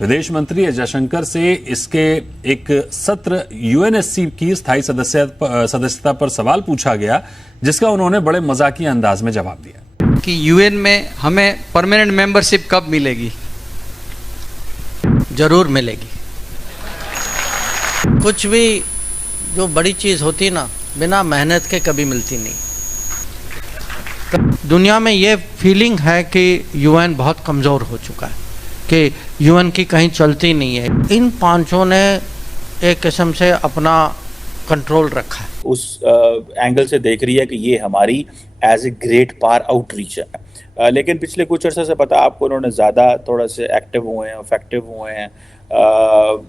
विदेश मंत्री एस जयशंकर से इसके एक सत्र यूएनएससी की स्थायी सदस्यता पर सवाल पूछा गया, जिसका उन्होंने बड़े मजाकिया अंदाज में जवाब दिया कि यूएन में हमें परमानेंट मेंबरशिप कब मिलेगी। जरूर मिलेगी। कुछ भी जो बड़ी चीज़ होती ना, बिना मेहनत के कभी मिलती नहीं। दुनिया में ये फीलिंग है कि यूएन बहुत कमज़ोर हो चुका है, कि यूएन की कहीं चलती नहीं है। इन पांचों ने एक किस्म से अपना कंट्रोल रखा है। उस एंगल से देख रही है कि ये हमारी as a great power outreach है। लेकिन पिछले कुछ अर्से से पता आपको उन्होंने ज़्यादा थोड़ा से एक्टिव हुए हैं, इफेक्टिव हुए हैं,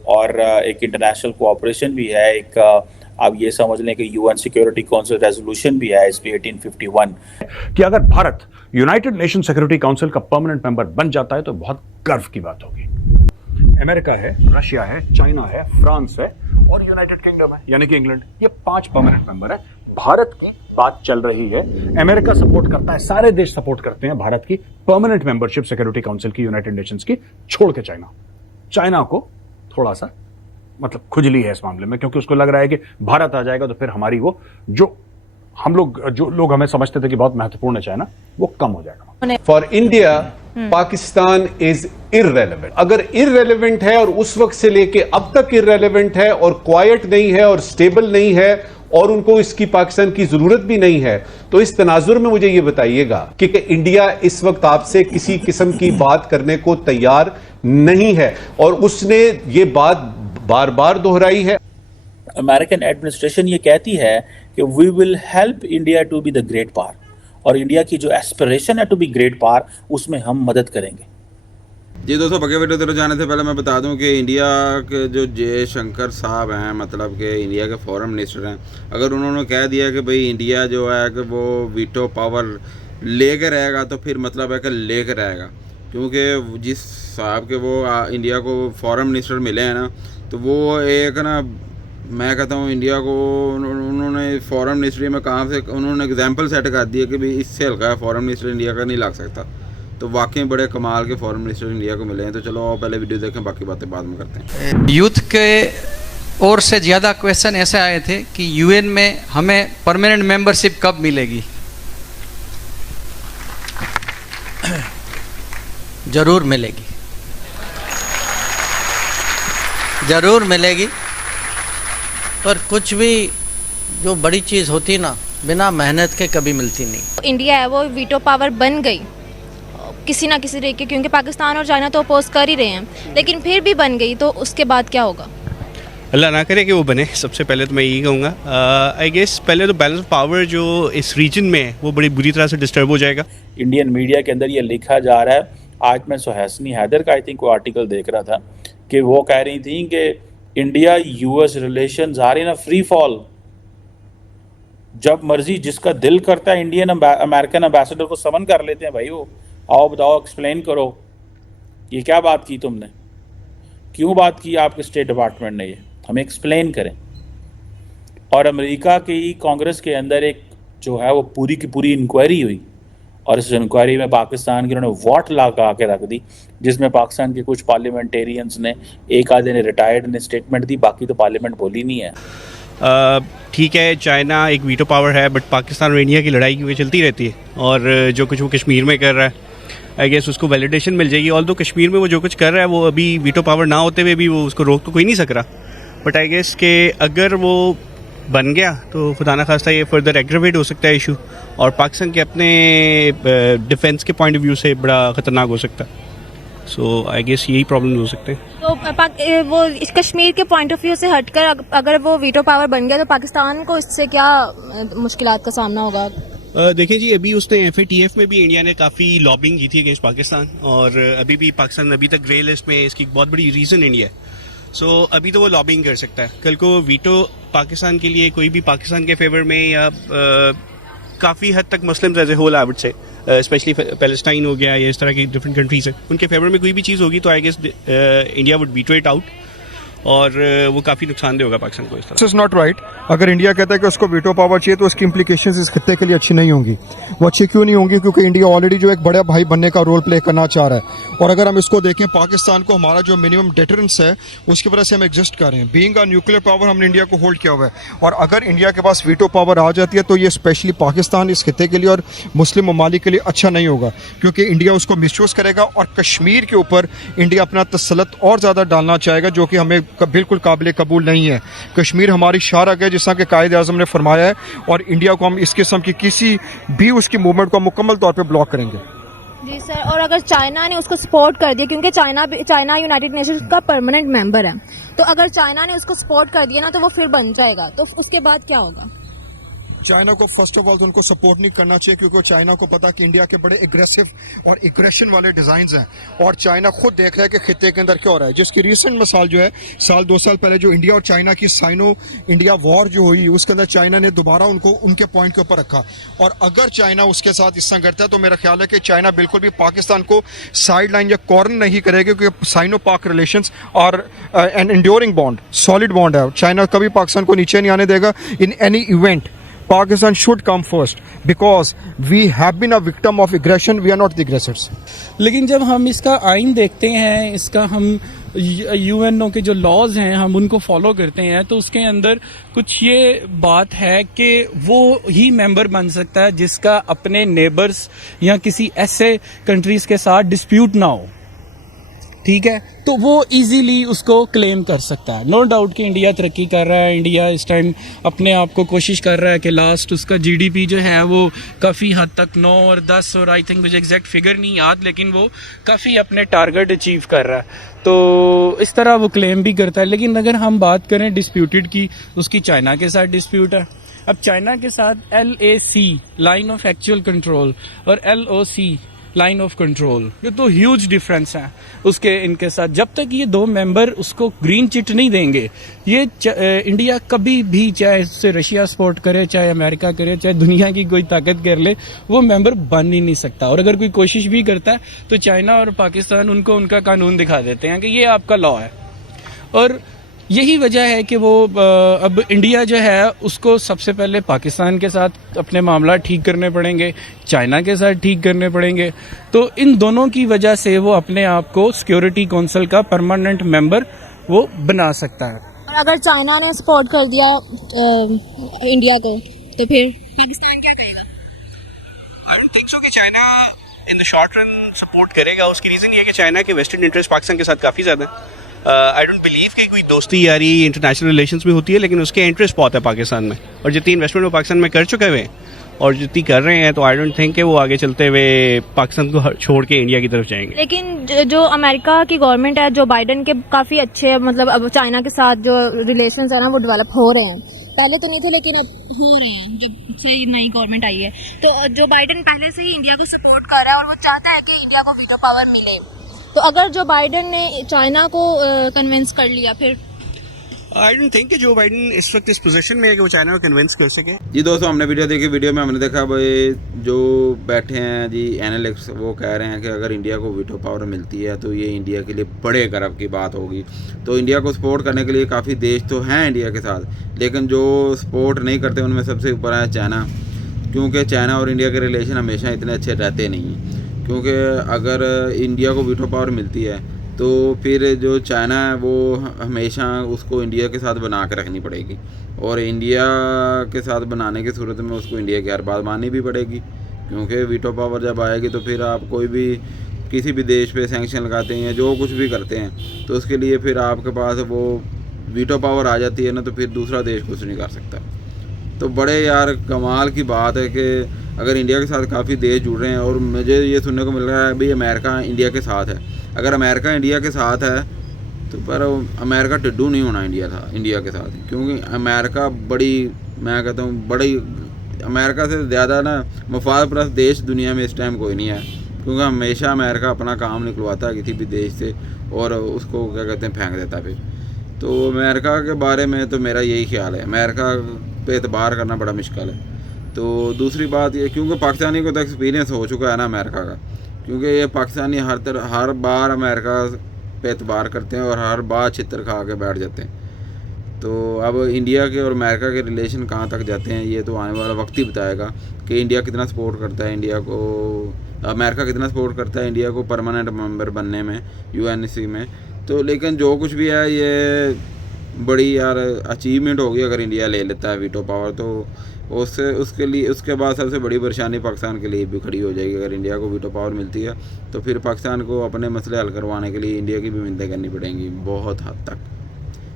और एक इंटरनेशनल कोऑपरेशन भी है। एक आप ये समझ लें कि यूएन सिक्योरिटी काउंसिल रेजोल्यूशन भी है एसपी 1851 कि अगर Bharat United nation security council का परमानेंट मेंबर बन जाता है तो बहुत गर्व की बात होगी। अमेरिका है, रशिया है, चाइना है, फ्रांस है और यूनाइटेड किंगडम है, यानी कि इंग्लैंड, ये 5 परमानेंट मेंबर है। भारत की बात चल रही है, अमेरिका सपोर्ट करता है, सारे देश सपोर्ट करते हैं भारत की परमानेंट मेंबरशिप सिक्योरिटी काउंसिल की, यूनाइटेड नेशंस की, छोड़ के चाइना को थोड़ा सा मतलब खुजली है इस मामले में, क्योंकि उसको लग रहा है कि भारत आ जाएगा तो फिर हमारी वो जो लोग हमें समझते थे कि बहुत महत्वपूर्ण है चाइना, वो कम हो जाएगा। For India Pakistan is irrelevant. अगर इररेलेवेंट है और उस वक्त से लेके अब तक इररेलेवेंट है और क्वाइट नहीं है और स्टेबल नहीं है और उनको इसकी पाकिस्तान की जरूरत भी नहीं है, तो इस तनाजुर में मुझे ये बताइएगा कि इंडिया इस वक्त आपसे किसी किस्म की बात करने को तैयार नहीं है और उसने ये बात बार बार दोहराई है। अमेरिकन एडमिनिस्ट्रेशन ये कहती है कि we will help India to be the great power, और इंडिया की जो एस्पिरेशन है टू बी ग्रेट पावर, उसमें हम मदद करेंगे। जी दोस्तों, बगे वीडियो तरफ जाने से पहले मैं बता दूं कि इंडिया के जो जयशंकर साहब हैं, मतलब कि इंडिया के फॉरेन मिनिस्टर हैं, अगर उन्होंने कह दिया कि भाई इंडिया जो है कि वो वीटो पावर लेकर रहेगा, तो फिर मतलब है कि लेकर रहेगा, क्योंकि जिस साहब के वो इंडिया को फॉरेन मिनिस्टर मिले हैं ना, तो वो एक ना, मैं कहता हूँ इंडिया को उन्होंने फॉरेन मिनिस्ट्री में कहाँ से उन्होंने एग्जांपल सेट कर दिया कि भाई इससे हल्का फॉरेन मिनिस्टर इंडिया का नहीं लग सकता। तो वाकई बड़े कमाल के फॉरेन मिनिस्टर इंडिया को मिले हैं। तो चलो पहले वीडियो देखें, बाकी बातें बाद में करते हैं। यूथ के और से ज़्यादा क्वेश्चन ऐसे आए थे कि यूएन में हमें परमानेंट मेंबरशिप कब मिलेगी। जरूर मिलेगी, जरूर मिलेगी। पर कुछ भी जो बड़ी चीज़ होती ना, बिना मेहनत के कभी मिलती नहीं। इंडिया है वो वीटो पावर बन गई किसी ना किसी तरीके, क्योंकि पाकिस्तान और चाइना तो अपोज कर ही रहे हैं, लेकिन फिर भी बन गई, तो उसके बाद क्या होगा? अल्लाह ना करे कि वो बने। सबसे पहले तो मैं यही कहूँगा, आई गेस पहले तो बैलेंस ऑफ पावर जो इस रीजन में है वो बड़ी बुरी तरह से डिस्टर्ब हो जाएगा। इंडियन मीडिया के अंदर ये लिखा जा रहा है, आज मैं सुहैसनी हैदर का आई थिंक वो आर्टिकल देख रहा था कि वो कह रही थी कि India US relations are in a free fall. जब मर्जी जिसका दिल करता है इंडियन अमेरिकन एम्बेसडर को समन कर लेते हैं, भाई वो आओ बताओ, एक्सप्लेन करो ये क्या बात की तुमने, क्यों बात की आपके स्टेट डिपार्टमेंट ने, ये हमें एक्सप्लेन करें। और अमेरिका की कांग्रेस के अंदर एक जो है वो पूरी की पूरी इंक्वायरी हुई, और इस इंक्वायरी में पाकिस्तान की उन्होंने वोट लगा के रख दी, जिसमें पाकिस्तान के कुछ पार्लियामेंटेरियंस ने, एक आधे ने रिटायर्ड ने स्टेटमेंट दी, बाकी तो पार्लियामेंट बोली नहीं है। ठीक है, चाइना एक वीटो पावर है, बट पाकिस्तान और इंडिया की लड़ाई की वजह चलती रहती है, और जो कुछ वो कश्मीर में कर रहा है, आई गेस उसको वैलिडेशन मिल जाएगी। ऑल्दो कश्मीर में वो जो कुछ कर रहा है वो अभी वीटो पावर ना होते हुए भी वो उसको रोक तो कोई नहीं सक रहा, बट आई गेस कि अगर वो बन गया तो खुदा ना खास्ता ये फर्दर एग्रेवेट हो सकता है इशू, और पाकिस्तान के अपने डिफेंस के पॉइंट ऑफ व्यू से बड़ा ख़तरनाक हो सकता है। सो आई गेस यही प्रॉब्लम हो सकते हैं। तो वो इस कश्मीर के पॉइंट ऑफ व्यू से हटकर अगर वो वीटो पावर बन गया तो पाकिस्तान को इससे क्या मुश्किलात का सामना होगा? देखिए जी, अभी उसने FATF में भी इंडिया ने काफ़ी लॉबिंग की थी अगेंस्ट पाकिस्तान, और अभी भी पाकिस्तान अभी तक ग्रे लिस्ट में, इसकी बहुत बड़ी रीज़न इंडिया है। सो अभी तो वो लॉबिंग कर सकता है, कल को वीटो पाकिस्तान के लिए कोई भी पाकिस्तान के फेवर में, या काफ़ी हद तक Muslims as a whole I would say, especially Palestine हो गया या इस तरह की डिफरेंट कंट्रीज हैं, उनके फेवर में कोई भी चीज़ होगी तो I guess India would veto it out. और वो काफ़ी नुकसानदेह होगा पाकिस्तान को इस तरह। This is not right. अगर इंडिया कहता है कि उसको वीटो पावर चाहिए तो उसकी इम्प्लीकेशंस इस खित्ते के लिए अच्छी नहीं होंगी। वो अच्छी क्यों नहीं होंगी? क्योंकि इंडिया ऑलरेडी जो एक बड़ा भाई बनने का रोल प्ले करना चाह रहा है। और अगर हम इसको देखें, पाकिस्तान को हमारा जो मिनिमम डेटरेंस है उसकी वजह से हम एग्जिस्ट कर रहे हैं। बीइंग अ न्यूक्लियर पावर हमने इंडिया को होल्ड किया हुआ है। और अगर इंडिया के पास वीटो पावर आ जाती है तो ये स्पेशली पाकिस्तान, इस खित्ते के लिए और मुस्लिम ममालिक के लिए अच्छा नहीं होगा, क्योंकि इंडिया उसको मिसयूज़ करेगा और कश्मीर के ऊपर इंडिया अपना तसल्लुत और ज़्यादा डालना चाहेगा, जो कि हमें बिल्कुल काबिल कबूल नहीं है। कश्मीर हमारी शाहरग है, जिस तरह के कायदे आज़म ने फरमाया है, और इंडिया को हम इस किस्म की किसी भी उसकी मूवमेंट को मुकम्मल तौर पर ब्लॉक करेंगे। जी सर, और अगर चाइना ने उसको सपोर्ट कर दिया, क्योंकि चाइना यूनाइटेड नेशंस का परमानेंट मेंबर है, तो अगर चाइना ने उसको सपोर्ट कर दिया ना तो वो फिर बन जाएगा, तो उसके बाद क्या होगा? चाइना को फर्स्ट ऑफ ऑल तो उनको सपोर्ट नहीं करना चाहिए, क्योंकि चाइना को पता कि इंडिया के बड़े एग्रेसिव और एग्रेशन वाले डिजाइन्स हैं, और चाइना खुद देख रहा है कि खित्ते के अंदर क्या हो रहा है। जिसकी रिसेंट मिसाल जो है, साल 2 साल पहले जो इंडिया और चाइना की साइनो इंडिया वॉर जो हुई, उसके अंदर चाइना ने दोबारा उनको उनके पॉइंट के ऊपर रखा। और अगर चाइना उसके साथ इस तरह करता है तो मेरा ख्याल है कि चाइना बिल्कुल भी पाकिस्तान को साइड लाइन या कॉर्नर नहीं करेगा, क्योंकि साइनो पाक रिलेशंस और an enduring bond, solid bond है। चाइना कभी पाकिस्तान को नीचे नहीं आने देगा। In any event Pakistan should come first because we have been a victim of aggression. We are not the aggressors. लेकिन जब हम इसका आइन देखते हैं, इसका हम यूएनओ के जो लॉज हैं हम उनको फॉलो करते हैं, तो उसके अंदर कुछ ये बात है कि वो ही मेंबर बन सकता है जिसका अपने नेबर्स या किसी ऐसे कंट्रीज के साथ डिस्प्यूट ना हो। ठीक है, तो वो इजीली उसको क्लेम कर सकता है। नो डाउट कि इंडिया तरक्की कर रहा है, इंडिया इस टाइम अपने आप को कोशिश कर रहा है कि लास्ट उसका जीडीपी जो है वो काफ़ी हद तक 9 और 10 और आई थिंक मुझे एग्जैक्ट फिगर नहीं याद, लेकिन वो काफ़ी अपने टारगेट अचीव कर रहा है, तो इस तरह वो क्लेम भी करता है। लेकिन अगर हम बात करें डिस्प्यूटेड की, उसकी चाइना के साथ डिस्प्यूट है। अब चाइना के साथ LAC line of actual control और LOC लाइन ऑफ कंट्रोल, ये तो ह्यूज डिफरेंस है उसके इनके साथ। जब तक ये 2 मेंबर उसको ग्रीन चिट नहीं देंगे, ये इंडिया कभी भी, चाहे उससे रशिया सपोर्ट करे, चाहे अमेरिका करे, चाहे दुनिया की कोई ताकत कर ले, वो मेंबर बन ही नहीं सकता। और अगर कोई कोशिश भी करता है तो चाइना और पाकिस्तान उनको उनका कानून दिखा देते हैं कि ये आपका लॉ है। और यही वजह है कि वो अब इंडिया जो है उसको सबसे पहले पाकिस्तान के साथ अपने मामला ठीक करने पड़ेंगे, चाइना के साथ ठीक करने पड़ेंगे। तो इन दोनों की वजह से वो अपने आप को सिक्योरिटी काउंसिल का परमानेंट मेंबर वो बना सकता है। और अगर चाइना ने सपोर्ट कर दिया इंडिया को, तो फिर पाकिस्तान क्या करेगा? आई डोंट थिंक सो कि China in the short run support करेगा। उसकी रीज़न ये है कि चाइना के वेस्टर्न इंटरेस्ट पाकिस्तान के साथ काफ़ी ज़्यादा है। आई डोंट बिलीव कि कोई दोस्ती यारी इंटरनेशनल रिलेशंस में होती है, लेकिन उसके इंटरेस्ट बहुत है पाकिस्तान में, और जितनी इन्वेस्टमेंट वो पाकिस्तान में कर चुके हुए और जितनी कर रहे हैं, तो आई डोंट थिंक कि वो आगे चलते हुए पाकिस्तान को छोड़ के इंडिया की तरफ जाएंगे। लेकिन जो अमेरिका की गवर्नमेंट है, जो बाइडेन के काफ़ी अच्छे, मतलब अब चाइना के साथ जो रिलेशंस है ना वो डेवलप हो रहे हैं। पहले तो नहीं थे लेकिन अब हो रहे हैं जब से नई गवर्नमेंट आई है। तो जो बाइडेन पहले से ही इंडिया को सपोर्ट कर रहा है और वो चाहता है कि इंडिया को वीटो पावर मिले। तो अगर जो बाइडेन ने चाइना को कन्विंस कर लिया, फिर आई डोंट थिंक कि जो बाइडेन इस वक्त इस पोजीशन में है कि वो चाइना को कन्विंस कर सके। जी दोस्तों, हमने वीडियो देखी, वीडियो में हमने देखा भाई जो बैठे हैं जी एनालिस्ट, वो कह रहे हैं कि अगर इंडिया को वीटो पावर मिलती है तो ये इंडिया के लिए बड़े गर्व की बात होगी। तो इंडिया को सपोर्ट करने के लिए काफ़ी देश तो हैं इंडिया के साथ, लेकिन जो सपोर्ट नहीं करते उनमें सबसे ऊपर है चाइना, क्योंकि चाइना और इंडिया के रिलेशन हमेशा इतने अच्छे रहते नहीं हैं। क्योंकि अगर इंडिया को वीटो पावर मिलती है तो फिर जो चाइना है वो हमेशा उसको इंडिया के साथ बना के रखनी पड़ेगी, और इंडिया के साथ बनाने की सूरत में उसको इंडिया की हर बात माननी भी पड़ेगी। क्योंकि वीटो पावर जब आएगी तो फिर आप कोई भी किसी भी देश पे सैंक्शन लगाते हैं, जो कुछ भी करते हैं, तो उसके लिए फिर आपके पास वो वीटो पावर आ जाती है ना, तो फिर दूसरा देश कुछ नहीं कर सकता। तो बड़े यार कमाल की बात है कि अगर इंडिया के साथ काफ़ी देश जुड़ रहे हैं, और मुझे ये सुनने को मिल रहा है भाई अमेरिका इंडिया के साथ है। अगर अमेरिका इंडिया के साथ है तो पर अमेरिका टिड्डू नहीं होना इंडिया के साथ, क्योंकि अमेरिका बड़ी, मैं कहता हूँ बड़ी, अमेरिका से ज़्यादा ना मफाद परस्त देश दुनिया में इस टाइम कोई नहीं है। क्योंकि हमेशा अमेरिका अपना काम निकलवाता है किसी भी देश से और उसको क्या कहते हैं फेंक देता फिर। तो अमेरिका के बारे में तो मेरा यही ख्याल है, अमेरिका पे एतबार करना बड़ा मुश्किल है। तो दूसरी बात ये, क्योंकि पाकिस्तानी को तो एक्सपीरियंस हो चुका है ना अमेरिका का, क्योंकि ये पाकिस्तानी हर बार अमेरिका पे एतबार करते हैं और हर बात छितर खा के बैठ जाते हैं। तो अब इंडिया के और अमेरिका के रिलेशन कहाँ तक जाते हैं ये तो आने वाला वक्त ही बताएगा कि इंडिया कितना सपोर्ट करता है इंडिया को, अमेरिका कितना सपोर्ट करता है इंडिया को परमानेंट मेंबर बनने में यूएनसी में। तो लेकिन जो कुछ भी है ये बड़ी यार अचीवमेंट होगी अगर इंडिया ले लेता है वीटो पावर, तो उसके बाद सबसे बड़ी परेशानी पाकिस्तान के लिए भी खड़ी हो जाएगी। अगर इंडिया को वीटो पावर मिलती है तो फिर पाकिस्तान को अपने मसले हल करवाने के लिए इंडिया की भी मिन्नतें करनी पड़ेंगी बहुत हद तक,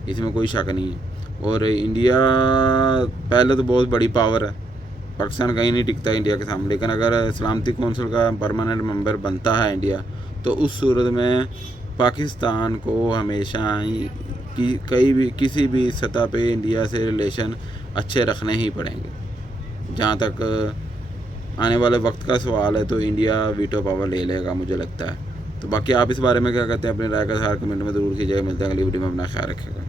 इसमें कोई शक नहीं है। और इंडिया पहले तो बहुत बड़ी पावर है, पाकिस्तान कहीं नहीं टिकता इंडिया के सामने, लेकिन अगर सलामती कौंसिल का परमानेंट मेंबर बनता है इंडिया तो उस सूरत में पाकिस्तान को हमेशा ही किसी भी सतह पे इंडिया से रिलेशन अच्छे रखने ही पड़ेंगे। जहाँ तक आने वाले वक्त का सवाल है तो इंडिया वीटो पावर ले लेगा मुझे लगता है। तो बाकी आप इस बारे में क्या कहते हैं, अपनी राय का इज़हार कमेंट में ज़रूर कीजिएगा। मिलते हैं अगली वीडियो में, अपना ख्याल रखिएगा।